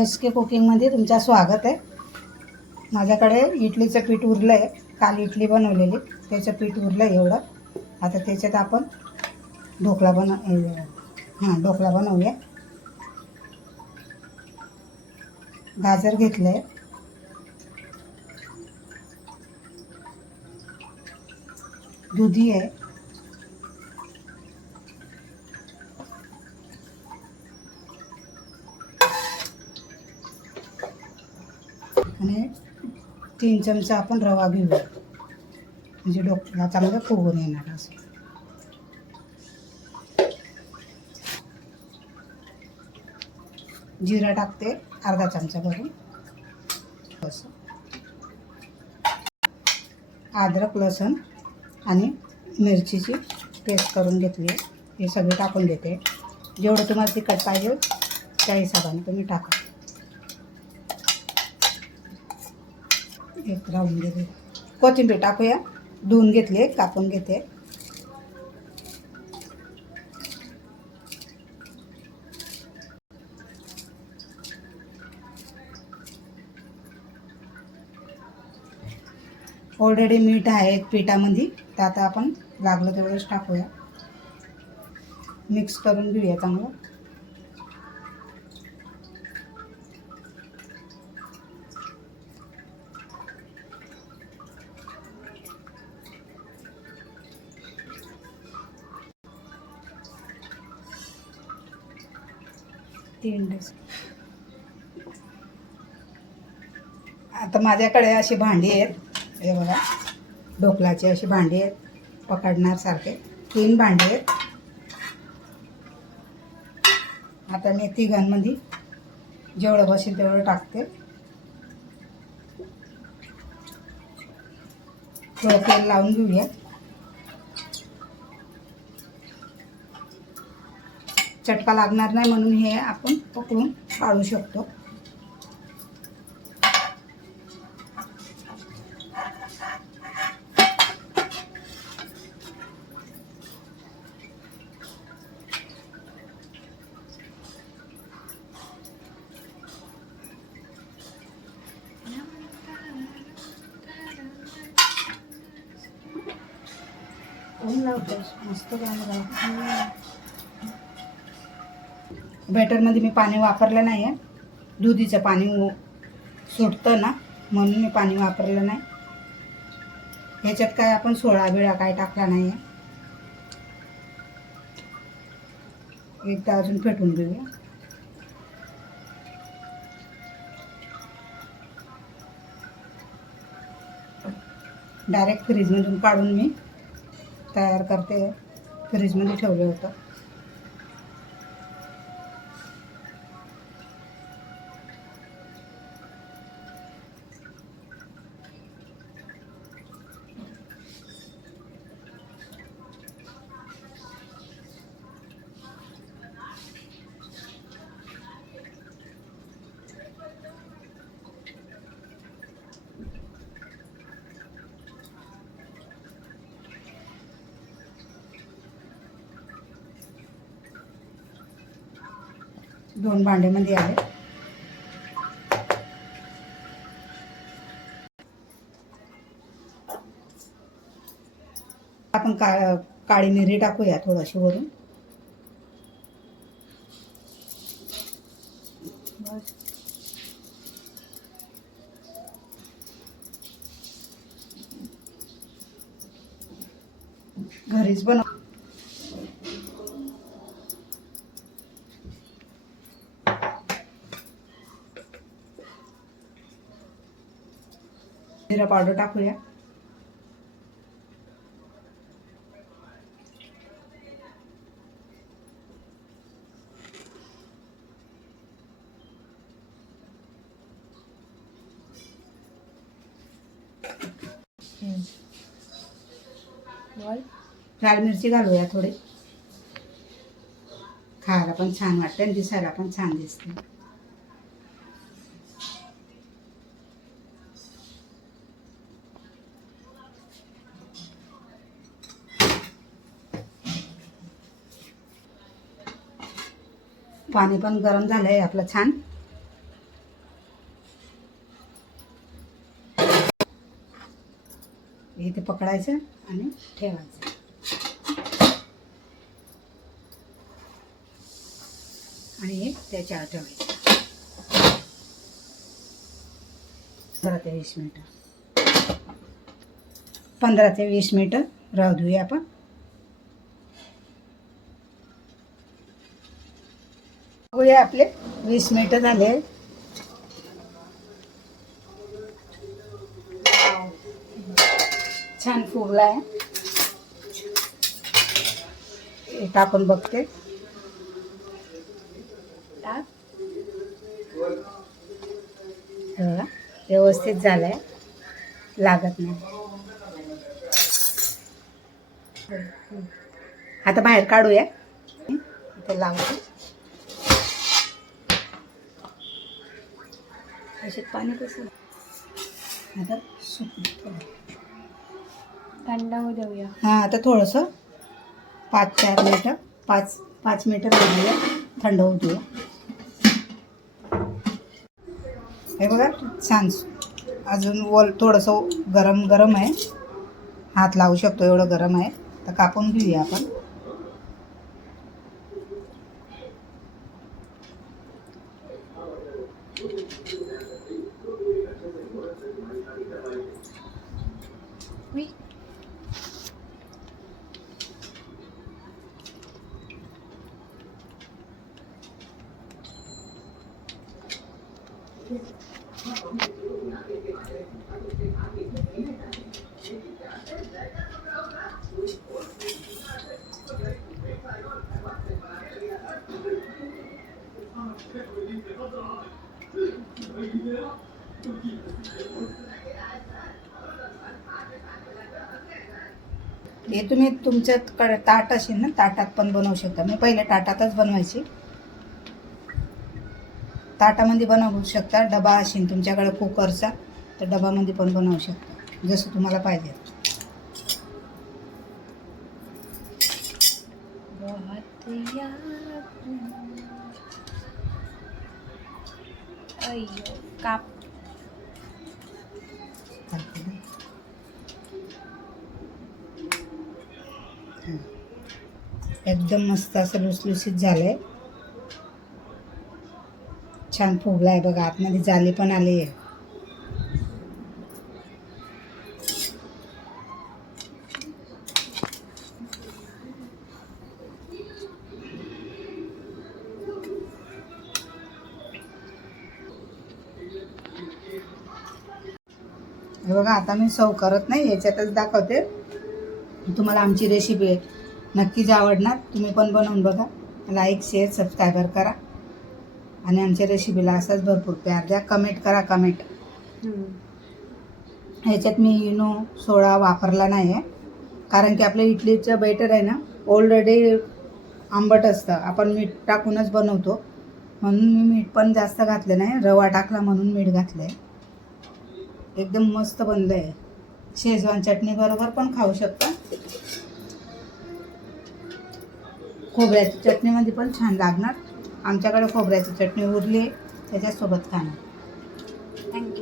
SK कुकिंगमध्ये तुमचं स्वागत आहे. माझ्याकडे इडलीचं पीठ उरलं आहे. काल इडली बनवलेली, त्याचं पीठ उरलं आहे एवढं. आता त्याच्यात आपण ढोकळा बनवूया. गाजर घेतलं आहे, दुधी आहे, आणि 3 चमचा आपण रवा घेऊया, म्हणजे ढोकळा चांगला फुगून येणार असं. जिरा टाकते अर्धा चमचा भरून. असं अद्रक लसूण आणि मिरचीची पेस्ट करून घेतली आहे, हे सगळे टाकून देते. जेवढं तुम्हाला तिखट पाहिजे त्या हिशोबाने तुम्ही टाका. एक राहून घेते. कोथिंबीर टाकूया, धुवून घेतले, कापून घेते. ऑलरेडी मीठ आहे पिठामध्ये, तर आता आपण लागलं तेवढंच टाकूया. मिक्स करून घेऊया चांगलं. आता माझ्याकडे अशी भांडी आहेत, हे बघा, ढोकळाची अशी भांडी आहेत, पकडणार सारखे 3 भांडी आहेत. आता मी तिघांमध्ये जेवढं बसेल तेवढं टाकते. थोडं तेल लावून घेऊया. चटका लागणार नाही म्हणून हे आपण पकडून काढू शकतो. मस्त बॅटरमध्ये मी पाणी वापरलं नाही आहे. दुधीचं पाणी सुटतं ना, म्हणून मी पाणी वापरलं नाही. ह्याच्यात काय आपण सोडा बिळा काय टाकला नाही आहे. एकदा अजून फेटून घेऊया. डायरेक्ट फ्रीजमधून काढून मी तयार करते. फ्रीजमध्ये ठेवलं होतं. दोन भांड्यामध्ये आले. आपण काळी मिरी टाकूया थोडीशी वरून. घरीच बनव. जिरा पावडर टाकूया. लाल मिरची घालूया थोडी. खायला पण छान वाटते आणि दिसायला पण छान दिसते. पाणी पण गरम झालंय आपलं छान. इथे पकडायचं आणि ठेवायचं. आणि हे त्याच्यावर ठेवायचं 15 ते 20 मिनटं. 15 ते 20 मिनटं राहू देऊया आपण. बघूया आपले 20 मिनटं झाले. छान फुगला आहे. टाकून बघते. टाक. व्यवस्थित झालंय, लागत नाही. आता बाहेर काढूया. इथे लावते. असे पाणी कसं आता थंड होऊ देऊया. हां आता थोडंसं 5-4 मिनटं 5 मिनटं लागूया, थंड होऊ देऊया. हे बघा छान. अजून थोडंसं गरम गरम आहे. हात लावू शकतो एवढं गरम आहे. तर कापून घेऊया आपण. हे तुम्ही तुमच्याकडे ताट असेल ना, ताटात पण बनवू शकता. मी पहिले ताटातच बनवायची. ताटामध्ये बनवू शकता. डबा असेल तुमच्याकडे कुकरचा तर डबामध्ये पण बनवू शकता, जसं तुम्हाला पाहिजे. काप. एकदम मस्त असं लुसलुसीत झालंय. छान फुगलाय बघा. आतमध्ये जाली पण आली आहे. हे बघा आता मी सर्व करत नाही, याच्यातच दाखवते. तुम्हाला आमची रेसिपी नक्कीच आवडणार. तुम्ही पण बनवून बघा. लाईक शेअर सबस्क्राईबर करा आणि आमच्या रेसिपीला असाच भरपूर प्यार द्या. कमेंट करा. कमेंट. ह्याच्यात मी इनो सोडा वापरला नाही आहे, कारण की आपलं इडलीचं बेटर आहे ना ऑलरेडी आंबट असतं. आपण मीठ टाकूनच बनवतो, म्हणून मी मीठ पण जास्त घातलं नाही. रवा टाकला म्हणून मीठ घातलं आहे. एकदम मस्त बनलं आहे. शेजवान चटणी बरोबर पण खाऊ शकता. खोबऱ्याची चटणीमध्ये पण छान लागणार. आमच्याकडे खोबऱ्याची चटणी उरली, त्याच्यासोबत खाणार. थँक्यू.